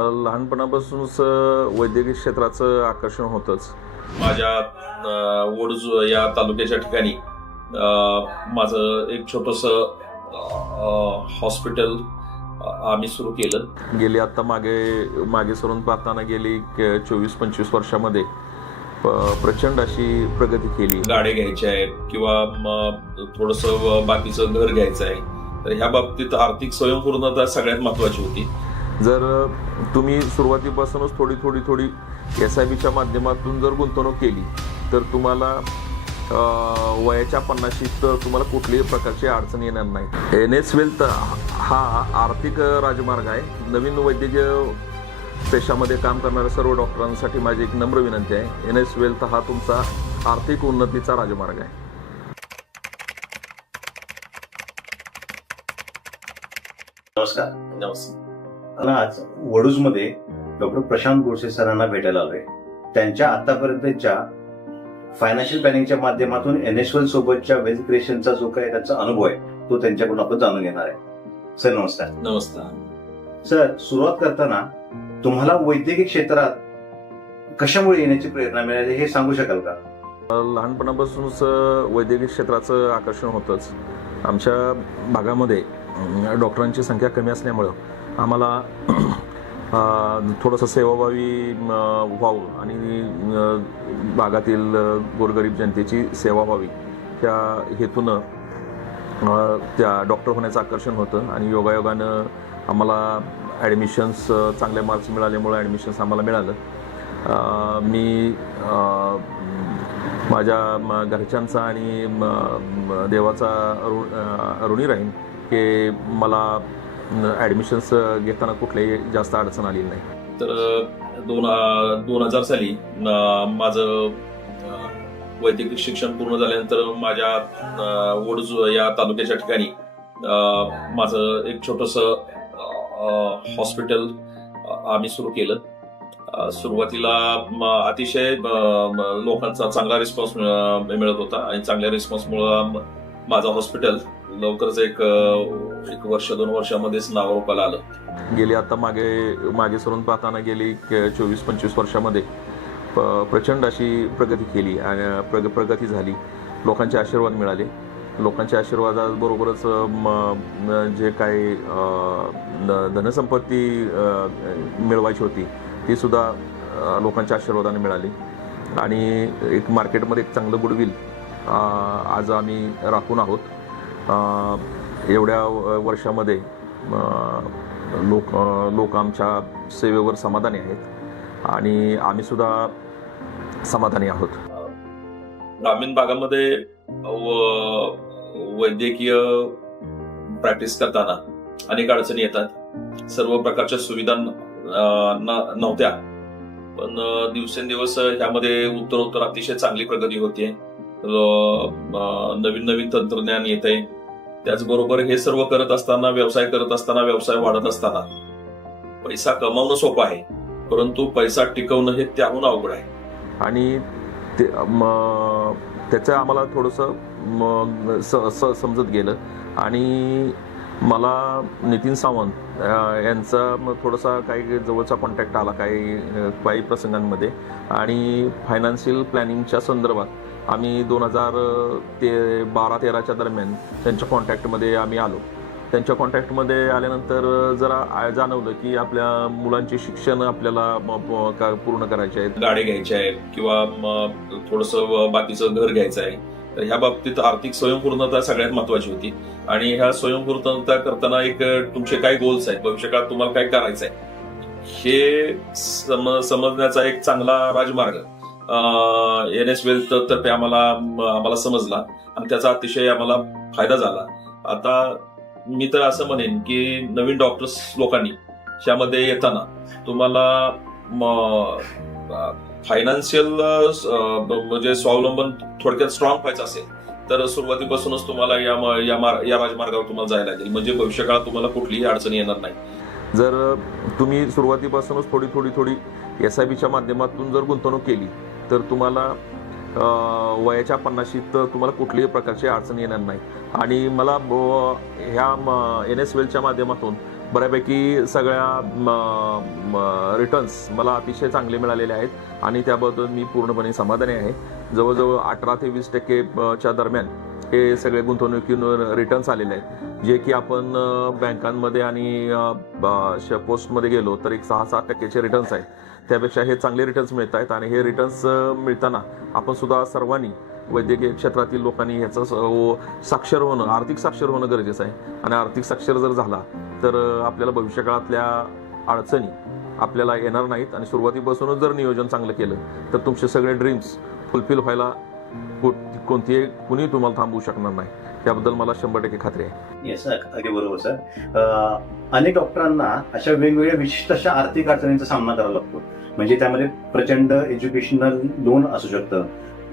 लहानपणापासूनच वैद्यकीय क्षेत्राचं आकर्षण होतच माझ्या ओडज या तालुक्याच्या ठिकाणी माझं एक छोटस हॉस्पिटल आम्ही सुरू केलं गेली आता मागे मागे सरून पाहताना गेली चोवीस पंचवीस वर्षामध्ये प्रचंड अशी प्रगती केली गाडे घ्यायचे आहेत किंवा थोडस बाकीचं घर घ्यायचं आहे तर ह्या बाबतीत आर्थिक स्वयंपूर्णता सगळ्यात महत्वाची होती जर तुम्ही सुरुवातीपासूनच थोडी थोडी थोडी एस आय बीच्या माध्यमातून जर गुंतवणूक केली तर तुम्हाला वयाच्या पन्नाशी तर तुम्हाला कुठल्याही प्रकारची अडचण येणार नाही एन एस वेल्थ हा आर्थिक राजमार्ग आहे नवीन वैद्यकीय पेशामध्ये काम करणाऱ्या सर्व डॉक्टरांसाठी माझी एक नम्र विनंती आहे एन एस वेल्थ हा तुमचा आर्थिक उन्नतीचा राजमार्ग आहे नमस्कार नमस्कार आज वडूजमध्ये डॉक्टर प्रशांत गोडसे सरांना भेटायला आलोय त्यांच्या आतापर्यंतच्या फायनान्शियल प्लॅनिंगच्या माध्यमातून एन सोबतच्या वेल्थ क्रिएशनचा जो काही त्यांचा अनुभव आहे तो त्यांच्याकडून आपण जाणून घेणार आहे सर नमस्कार नमस्कार सर सुरुवात करताना तुम्हाला वैद्यकीय क्षेत्रात कशामुळे येण्याची प्रेरणा मिळाली हे सांगू शकाल का लहानपणापासूनच वैद्यकीय क्षेत्राचं आकर्षण होतंच आमच्या भागामध्ये डॉक्टरांची संख्या कमी असल्यामुळं आम्हाला थोडंसं सेवाभावी व्हावं आणि भागातील गोरगरीब जनतेची सेवा व्हावी त्या हेतूनं त्या डॉक्टर होण्याचं आकर्षण होतं आणि योगायोगानं आम्हाला ॲडमिशन्स चांगले मार्क्स मिळाल्यामुळे ॲडमिशन्स आम्हाला मिळालं मी माझ्या घरच्यांचा आणि देवाचा अरुण अरुणी राहीन की मला ॲडमिशन्स घेताना कुठल्याही जास्त अडचण आली नाही तर दोन दोन हजार साली माझं वैद्यकीय शिक्षण पूर्ण झाल्यानंतर माझ्या वडज या तालुक्याच्या ठिकाणी माझं एक छोटस हॉस्पिटल आम्ही सुरू केलं सुरुवातीला अतिशय लोकांचा चांगला रिस्पॉन्स मिळत होता आणि चांगल्या रिस्पॉन्समुळं माझं हॉस्पिटल लवकरच एक एक वर्ष दोन वर्षामध्येच नाव आलं गेली आता मागे मागे सरून पाहताना गेली चोवीस पंचवीस वर्षामध्ये प्रचंड अशी प्रगती केली आणि प्रग प्रगती झाली लोकांचे आशीर्वाद मिळाले लोकांच्या आशीर्वादाबरोबरच जे काही धनसंपत्ती मिळवायची होती ती सुद्धा लोकांच्या आशीर्वादाने मिळाली आणि एक मार्केटमध्ये एक चांगलं गुडविल आज आम्ही राखून आहोत एवढ्या वर्षामध्ये लोक लोक आमच्या सेवेवर समाधानी आहेत आणि आम्ही सुद्धा समाधानी आहोत ग्रामीण भागामध्ये वैद्यकीय प्रॅक्टिस करताना अनेक अडचणी येतात सर्व प्रकारच्या सुविधा नव्हत्या पण दिवसेंदिवस ह्यामध्ये उत्तरोत्तर अतिशय चांगली प्रगती होते नवीन नवीन तंत्रज्ञान येत आहे त्याचबरोबर हे सर्व करत असताना व्यवसाय करत असताना व्यवसाय वाढत असताना पैसा कमावणं सोपं आहे परंतु पैसा टिकवणं हे त्याहून अवघड आहे आणि ते त्याचं आम्हाला थोडस समजत गेलं आणि मला नितीन सावंत यांचा मग थोडासा काही जवळचा कॉन्टॅक्ट आला काही काही प्रसंगांमध्ये आणि फायनान्शियल प्लॅनिंगच्या संदर्भात आम्ही दोन हजार ते बारा तेराच्या दरम्यान त्यांच्या कॉन्टॅक्टमध्ये आम्ही आलो त्यांच्या कॉन्टॅक्टमध्ये आल्यानंतर जरा जाणवलं की आपल्या मुलांचे शिक्षण आपल्याला पूर्ण करायचे आहेत गाडी घ्यायची आहे किंवा थोडस बाकीचं घर घ्यायचं आहे तर ह्या बाबतीत आर्थिक स्वयंपूर्णता सगळ्यात महत्वाची होती आणि ह्या स्वयंपूर्णता करताना एक तुमचे काय गोल्स आहेत भविष्यकाळात तुम्हाला काय करायचं आहे हे सम समजण्याचा एक चांगला राजमार्ग एन एस वेल्थ तर्फे आम्हाला आम्हाला समजला आणि त्याचा अतिशय आम्हाला फायदा झाला आता मी तर असं म्हणेन की नवीन डॉक्टर्स लोकांनी त्यामध्ये येताना तुम्हाला फायनान्शियल म्हणजे स्वावलंबन थोडक्यात स्ट्रॉंग व्हायचं असेल तर सुरुवातीपासूनच तुम्हाला या या या राजमार्गावर तुम्हाला जायला लागेल म्हणजे भविष्यकाळात तुम्हाला कुठलीही अडचणी येणार नाही जर तुम्ही सुरुवातीपासूनच थोडी थोडी थोडी एस आय बीच्या माध्यमातून जर गुंतवणूक केली तर तुम्हाला वयाच्या पन्नाशीत तुम्हाला कुठल्याही प्रकारची अडचण येणार नाही आणि मला ह्या एन एस वेलच्या माध्यमातून बऱ्यापैकी सगळ्या रिटर्न्स मला अतिशय चांगले मिळालेले आहेत आणि त्याबद्दल मी पूर्णपणे समाधानी आहे जवळजवळ अठरा ते वीस टक्के च्या दरम्यान हे सगळे गुंतवणुकीवर रिटर्न्स आलेले आहेत जे की आपण बँकांमध्ये आणि पोस्टमध्ये गेलो तर एक सहा सात टक्केचे रिटर्न्स आहेत त्यापेक्षा हे चांगले रिटर्न्स मिळत आहेत आणि हे रिटर्न्स मिळताना आपण सुद्धा सर्वांनी वैद्यकीय क्षेत्रातील लोकांनी ह्याचं हो, साक्षर होणं आर्थिक साक्षर होणं गरजेचं आहे आणि आर्थिक साक्षर जर झाला तर आपल्याला भविष्यकाळातल्या अडचणी आपल्याला येणार नाहीत आणि सुरुवातीपासूनच जर नियोजन चांगलं केलं तर तुमचे सगळे ड्रीम्स फुलफिल व्हायला कोणतीही कुणी तुम्हाला थांबवू शकणार नाही त्याबद्दल मला शंभर टक्के खात्री आहे येस अगदी बरोबर सर अनेक डॉक्टरांना अशा वेगवेगळ्या विशिष्ट अशा आर्थिक अडचणींचा सामना करावा लागतो म्हणजे त्यामध्ये प्रचंड एज्युकेशनल लोन असू शकतं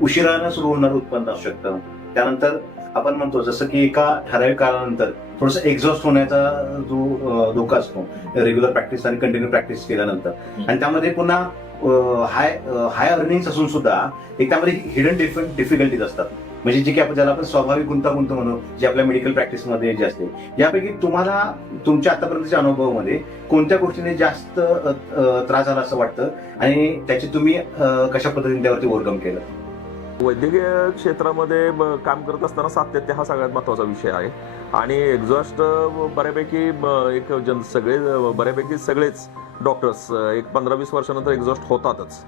उशिरानं सुरू होणारं उत्पन्न असू शकतं त्यानंतर आपण म्हणतो जसं की एका ठराविक काळानंतर थोडस एक्झॉस्ट होण्याचा जो धोका असतो रेग्युलर प्रॅक्टिस आणि कंटिन्यू प्रॅक्टिस केल्यानंतर आणि त्यामध्ये पुन्हा हाय हाय अर्निंग्स असून सुद्धा एक त्यामध्ये हिडन डिफिकल्टीज असतात म्हणजे जे की आपण ज्याला आपण स्वाभाविक गुंतागुंत म्हणू जे आपल्या मेडिकल प्रॅक्टिसमध्ये जे असते यापैकी तुम्हाला तुमच्या आतापर्यंतच्या अनुभवामध्ये कोणत्या गोष्टीने जास्त त्रास झाला असं वाटतं आणि त्याची तुम्ही कशा पद्धतीने त्यावरती ओव्हरकम केलं वैद्यकीय क्षेत्रामध्ये काम करत असताना सातत्य हा सगळ्यात महत्त्वाचा विषय आहे आणि एक्झॉस्ट बऱ्यापैकी एक जन सगळे बऱ्यापैकी सगळेच डॉक्टर्स एक पंधरा वीस वर्षानंतर एक्झॉस्ट होतातच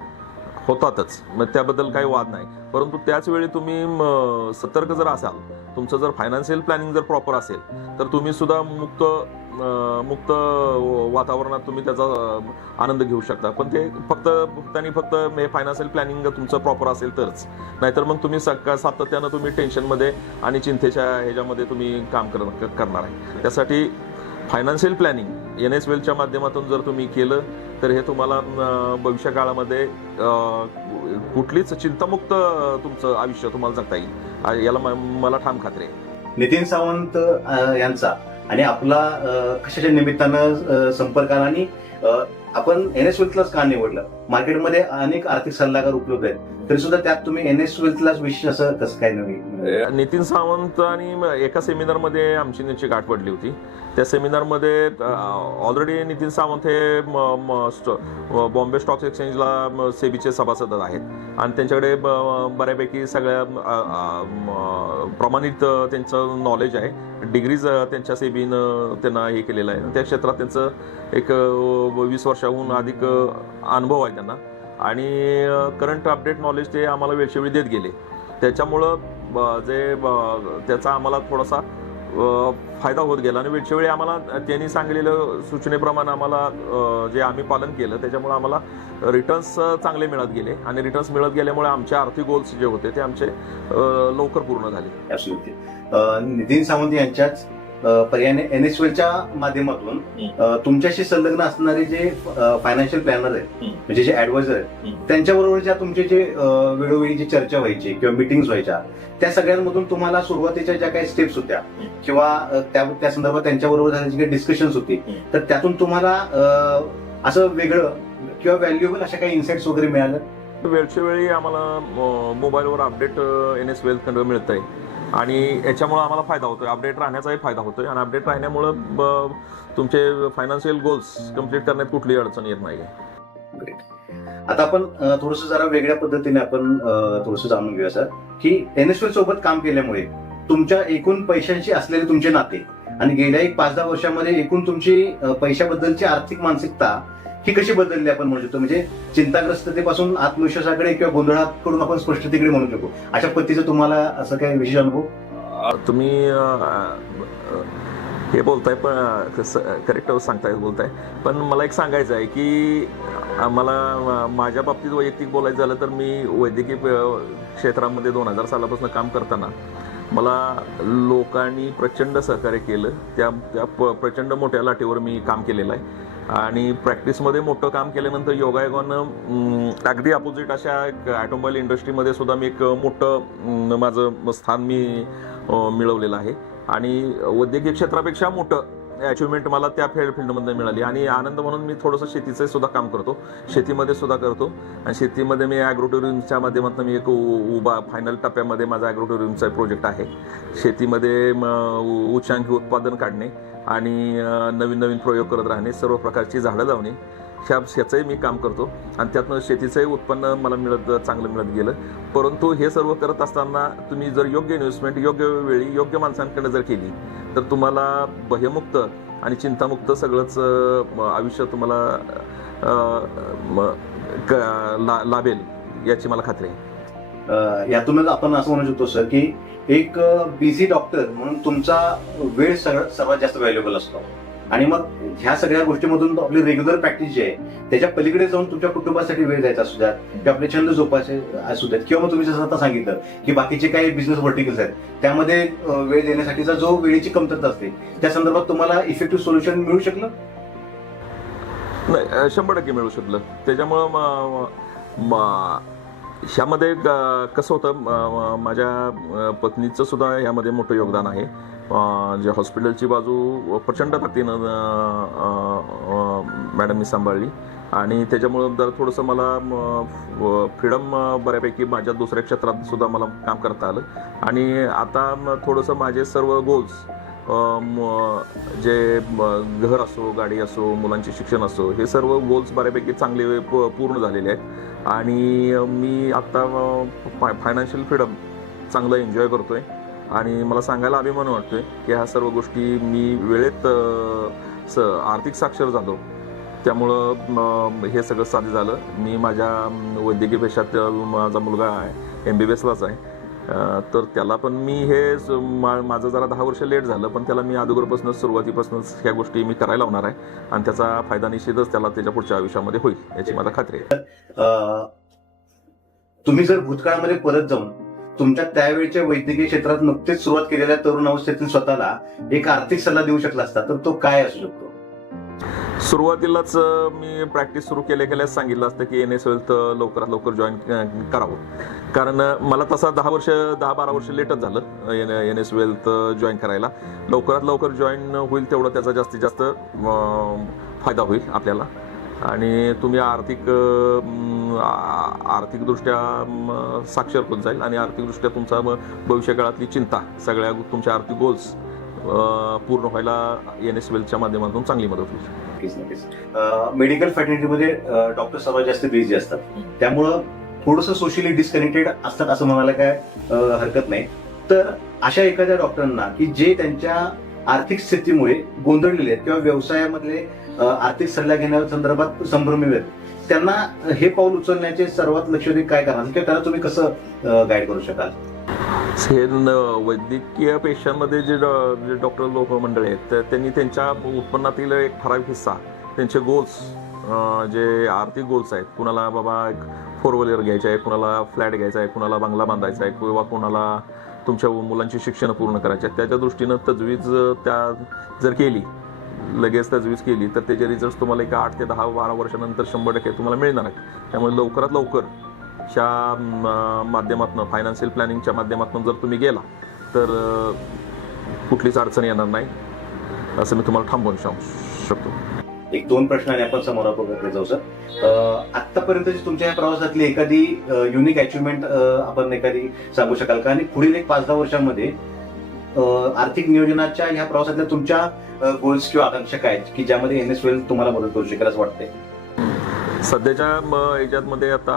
होतातच मग त्याबद्दल काही वाद नाही परंतु त्याच वेळी तुम्ही सतर्क जर असाल तुमचं जर फायनान्शियल प्लॅनिंग जर प्रॉपर असेल तर तुम्ही सुद्धा मुक्त मुक्त वातावरणात तुम्ही त्याचा आनंद घेऊ शकता पण ते फक्त त्यांनी फक्त फायनान्शियल प्लॅनिंग तुमचं प्रॉपर असेल तरच नाहीतर मग तुम्ही सका सातत्यानं तुम्ही टेन्शनमध्ये आणि चिंतेच्या ह्याच्यामध्ये तुम्ही काम करणार आहे त्यासाठी फायनान्शियल प्लॅनिंग एन एस वेलच्या माध्यमातून जर तुम्ही केलं तर हे तुम्हाला भविष्य काळामध्ये कुठलीच चिंतामुक्त तुमचं आयुष्य तुम्हाला जगता येईल याला मला ठाम खात्री आहे नितीन सावंत यांचा आणि आपला कशाच्या निमित्तानं संपर्क आला आणि आपण एन एस वेल्थलाच का निवडलं मार्केटमध्ये अनेक आर्थिक सल्लागार उपलब्ध आहेत तरी सुद्धा त्यात तुम्ही एन एस वेल्थलाच विशेष असं कसं काय नवीन नितीन सावंत आणि एका सेमिनारमध्ये आमची त्यांची गाठ पडली होती त्या सेमिनारमध्ये ऑलरेडी नितीन सावंत हे बॉम्बे स्टॉक एक्सचेंजला सेबीचे सभासद आहेत आणि त्यांच्याकडे बऱ्यापैकी सगळ्या प्रमाणित त्यांचं नॉलेज आहे डिग्रीज त्यांच्या सेबीनं त्यांना हे केलेलं आहे त्या क्षेत्रात त्यांचं एक वीस वर्षाहून अधिक अनुभव आहे त्यांना आणि करंट अपडेट नॉलेज ते आम्हाला वेळच्यावेळी देत गेले त्याच्यामुळं जे त्याचा आम्हाला थोडासा फायदा होत गेला आणि वेळच्या वेळी आम्हाला त्यांनी सांगलेलं सूचनेप्रमाणे आम्हाला जे आम्ही पालन केलं त्याच्यामुळे आम्हाला रिटर्न्स चांगले मिळत गेले आणि रिटर्न्स मिळत गेल्यामुळे आमचे आर्थिक गोल्स जे होते ते आमचे लवकर पूर्ण झाले नितीन सावंत यांच्याच पर्यायाने एन एस वेलच्या माध्यमातून तुमच्याशी संलग्न असणारे जे फायनान्शियल प्लॅनर आहेत म्हणजे जे ऍडवायझर आहेत त्यांच्याबरोबर ज्या तुमचे जे वेळोवेळी जी चर्चा व्हायची किंवा मिटिंग व्हायच्या त्या सगळ्यांमधून तुम्हाला सुरुवातीच्या ज्या काही स्टेप्स होत्या किंवा त्या संदर्भात त्यांच्याबरोबर झाल्याची काही डिस्कशन होती तर त्यातून तुम्हाला असं वेगळं किंवा व्हॅल्युएबल अशा काही इन्साइट्स वगैरे मिळाल्या वेळच्या वेळी आम्हाला मोबाईलवर अपडेट एन एस वेल्थ मिळत आहे आणि याच्यामुळं आम्हाला फायदा होतो अपडेट राहण्याचाही फायदा होतो आणि अपडेट राहण्यामुळं तुमचे फायनान्शियल गोल्स कम्प्लीट करण्यात कुठली अडचण येत नाही आता आपण थोडस जरा वेगळ्या पद्धतीने आपण थोडस जाणून घेऊया सर की एनएसएल सोबत काम केल्यामुळे तुमच्या एकूण पैशांशी असलेले तुमचे नाते आणि गेल्या एक पाच दहा वर्षामध्ये एकूण तुमची पैशाबद्दलची आर्थिक मानसिकता ही कशी बदलली आपण म्हणू शकतो म्हणजे चिंताग्रस्ततेपासून आत्मविश्वासाकडे किंवा गोंधळात करून आपण तिकडे म्हणू शकतो अशा पद्धतीचा तुम्हाला असं काही विशेष अनुभव तुम्ही हे बोलताय पण करेक्ट सांगताय बोलताय पण मला एक सांगायचं आहे की मला माझ्या बाबतीत वैयक्तिक बोलायचं झालं तर मी वैद्यकीय क्षेत्रामध्ये दोन हजार सालापासून काम करताना मला लोकांनी प्रचंड सहकार्य केलं त्या प्रचंड मोठ्या लाटेवर मी काम केलेलं आहे आणि प्रॅक्टिसमध्ये मोठं काम केल्यानंतर योगायोगानं अगदी अपोजिट अशा ॲटोमोबाईल इंडस्ट्रीमध्ये सुद्धा मी एक मोठं माझं स्थान मी मिळवलेलं आहे आणि वैद्यकीय क्षेत्रापेक्षा मोठं अचिव्हमेंट मला त्या फील्ड फील्डमध्ये मिळाली आणि आनंद म्हणून मी थोडंसं शेतीचं सुद्धा काम करतो शेतीमध्ये सुद्धा करतो आणि शेतीमध्ये मी ॲग्रोटोरिझमच्या माध्यमातून मी एक उभा फायनल टप्प्यामध्ये माझा ॲग्रोटोरिझमचा प्रोजेक्ट आहे शेतीमध्ये उच्चांकी उत्पादन काढणे आणि नवीन नवीन प्रयोग करत राहणे सर्व प्रकारची झाडं लावणे ह्या ह्याचंही मी काम करतो आणि त्यातनं शेतीचंही उत्पन्न मला मिळत चांगलं मिळत गेलं परंतु हे सर्व करत असताना तुम्ही जर योग्य इन्व्हेस्टमेंट योग्य वेळी योग्य माणसांकडे जर केली तर तुम्हाला भयमुक्त आणि चिंतामुक्त सगळंच आयुष्य तुम्हाला लाभेल याची मला खात्री आहे यातूनच आपण असं म्हणू शकतो सर की एक बिझी डॉक्टर म्हणून तुमचा वेळ सगळ्यात सर्वात जास्त व्हॅल्युएबल असतो आणि मग ह्या सगळ्या गोष्टीमधून आपली रेग्युलर प्रॅक्टिस जी आहे त्याच्या पलीकडे जाऊन तुमच्या कुटुंबासाठी वेळ द्यायचा असू द्यात किंवा आपले छंद जोपासे असू द्यात किंवा मग तुम्ही जसं आता सांगितलं की बाकीचे काही बिझनेस व्हर्टिकल्स आहेत त्यामध्ये वेळ देण्यासाठीचा जो वेळेची कमतरता असते त्या संदर्भात तुम्हाला इफेक्टिव्ह सोल्युशन मिळू शकलं नाही शंभर टक्के मिळू शकलं त्याच्यामुळं ह्यामध्ये कसं होतं माझ्या पत्नीचं सुद्धा ह्यामध्ये मोठं योगदान आहे जे हॉस्पिटलची बाजू प्रचंड ताकदीनं मॅडमनी सांभाळली आणि त्याच्यामुळं जर थोडंसं मला फ्रीडम बऱ्यापैकी माझ्या दुसऱ्या क्षेत्रात सुद्धा मला काम करता आलं आणि आता थोडंसं माझे सर्व गोल्स जे घर असो गाडी असो मुलांचे शिक्षण असो हे सर्व गोल्स बऱ्यापैकी चांगले पूर्ण झालेले आहेत आणि मी आत्ता फाय फायनान्शियल फ्रीडम चांगलं एन्जॉय करतो आहे आणि मला सांगायला अभिमान वाटतो आहे की ह्या सर्व गोष्टी मी वेळेत स आर्थिक साक्षर झालो त्यामुळं हे सगळं साध्य झालं मी माझ्या वैद्यकीय पेशात माझा मुलगा आहे एम बी बी एसलाच आहे तर त्याला पण मी हे माझं जरा दहा वर्ष लेट झालं पण त्याला मी अगोदरपासूनच सुरुवातीपासूनच ह्या गोष्टी मी करायला होणार आहे आणि त्याचा फायदा निश्चितच त्याला त्याच्या पुढच्या आयुष्यामध्ये होईल याची मला खात्री आहे तुम्ही जर भूतकाळामध्ये परत जाऊन तुमच्या त्यावेळच्या वैद्यकीय क्षेत्रात नुकतीच सुरुवात केलेल्या तरुण अवस्थेतून स्वतःला एक आर्थिक सल्ला देऊ शकला असता तर तो काय असू शकतो सुरुवातीलाच मी प्रॅक्टिस सुरू केल्या गेल्याच सांगितलं असतं की एन एस वेल्थ लवकरात लवकर जॉईन करावं कारण मला तसा दहा वर्ष दहा बारा वर्ष लेटच झालं N N S Wealth join करायला लवकरात लवकर जॉईन होईल तेवढं त्याचा जास्तीत जास्त फायदा होईल आपल्याला आणि तुम्ही आर्थिक आर्थिकदृष्ट्या साक्षर होत जाईल आणि आर्थिकदृष्ट्या तुमचा भविष्यकाळातली चिंता सगळ्या तुमच्या आर्थिक गोल्स पूर्ण व्हायला एन e एस वेलच्या माध्यमातून चांगली मदत होईल मेडिकल फॅटिलिटीमध्ये डॉक्टर सर्वात जास्त बिझी असतात त्यामुळं थोडस सोशली डिस्कनेक्टेड असतात असं म्हणायला काय हरकत नाही तर अशा एखाद्या डॉक्टरांना की जे त्यांच्या आर्थिक स्थितीमुळे गोंधळलेले आहेत किंवा व्यवसायामधले आर्थिक सल्ला घेण्या संदर्भात संभ्रमी आहेत त्यांना हे पाऊल उचलण्याचे सर्वात लक्ष काय करणार किंवा त्याला तुम्ही कसं गाईड करू शकाल हे वैद्यकीय पेशांमध्ये जे जे डॉक्टर लोक मंडळी आहेत तर त्यांनी त्यांच्या उत्पन्नातील एक ठराविक हिस्सा त्यांचे गोल्स जे आर्थिक गोल्स आहेत कुणाला बाबा एक फोर व्हीलर घ्यायचा आहे कुणाला फ्लॅट घ्यायचा आहे कुणाला बंगला बांधायचा आहे किंवा कुणाला तुमच्या मुलांची शिक्षण पूर्ण करायचे आहे त्याच्या दृष्टीनं तजवीज त्या जर केली लगेच तजवीज केली तर त्याचे रिझल्ट तुम्हाला एक आठ ते दहा बारा वर्षानंतर शंभर टक्के तुम्हाला मिळणार आहे त्यामुळे लवकरात लवकर च्या माध्यमातून फायनान्शियल प्लॅनिंगच्या माध्यमातून जर तुम्ही गेला तर कुठलीच अडचण येणार नाही असं मी तुम्हाला थांबवून सांगू शकतो एक दोन प्रश्नांनी आपण समोर जाऊ सर आतापर्यंतची तुमच्या या प्रवासातली एखादी युनिक अचिव्हमेंट आपण एखादी सांगू शकाल का आणि पुढील एक पाच दहा वर्षांमध्ये आर्थिक नियोजनाच्या ह्या प्रवासातल्या तुमच्या गोल्स किंवा आकांक्षा काय आहेत की ज्यामध्ये एन एस तुम्हाला मदत करू शकेल असं वाटतंय सध्याच्या म याच्यातमध्ये आता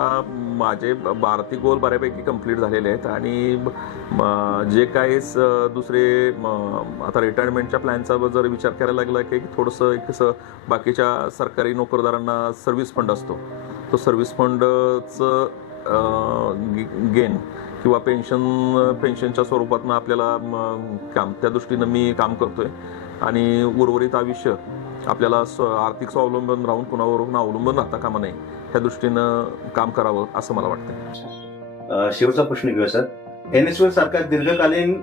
माझे भारती गोल बऱ्यापैकी कंप्लीट झालेले आहेत आणि जे काही दुसरे आता रिटायरमेंटच्या प्लॅनचा जर विचार करायला लागला की थोडंसं एक कसं बाकीच्या सरकारी नोकरदारांना सर्व्हिस फंड असतो तो सर्व्हिस फंडचं गेन किंवा पेन्शन पेन्शनच्या स्वरूपातनं आपल्याला काम त्या दृष्टीनं मी काम करतो आणि उर्वरित आयुष्य आपल्याला आर्थिक स्वावलंबन राहून कुणावरून अवलंबन राहता कामा नये त्या दृष्टीनं काम करावं असं मला वाटतं शेवटचा प्रश्न घेऊया सर एन एस सारखा दीर्घकालीन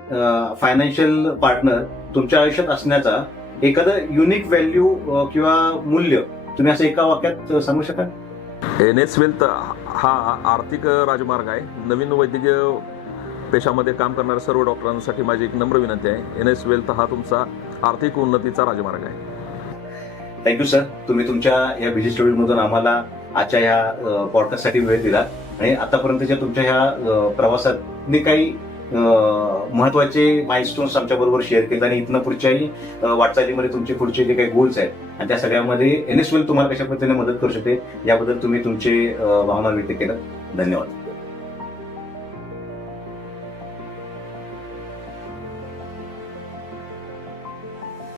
फायनान्शियल पार्टनर तुमच्या आयुष्यात असण्याचा एखादं युनिक व्हॅल्यू किंवा मूल्य तुम्ही असं एका वाक्यात सांगू शकाल एन एस वेल्थ हा आर्थिक राजमार्ग आहे नवीन वैद्यकीय पेशामध्ये काम करणाऱ्या सर्व डॉक्टरांसाठी माझी एक नम्र विनंती आहे एन एस वेल्थ हा तुमचा आर्थिक उन्नतीचा राजमार्ग आहे थँक्यू सर तुम्ही तुमच्या या व्हिजी स्टोरीमधून आम्हाला आजच्या ह्या पॉडकास्टसाठी वेळ दिला आणि आतापर्यंतच्या तुमच्या ह्या प्रवासातनी काही महत्वाचे माइलस्टोन्स आमच्याबरोबर शेअर केले आणि इथनं पुढच्याही वाटचालीमध्ये तुमचे पुढचे जे काही गोल्स आहेत आणि त्या सगळ्यामध्ये एन एस तुम्हाला कशा पद्धतीने मदत करू शकते याबद्दल तुम्ही तुमचे भावना व्यक्त केलं धन्यवाद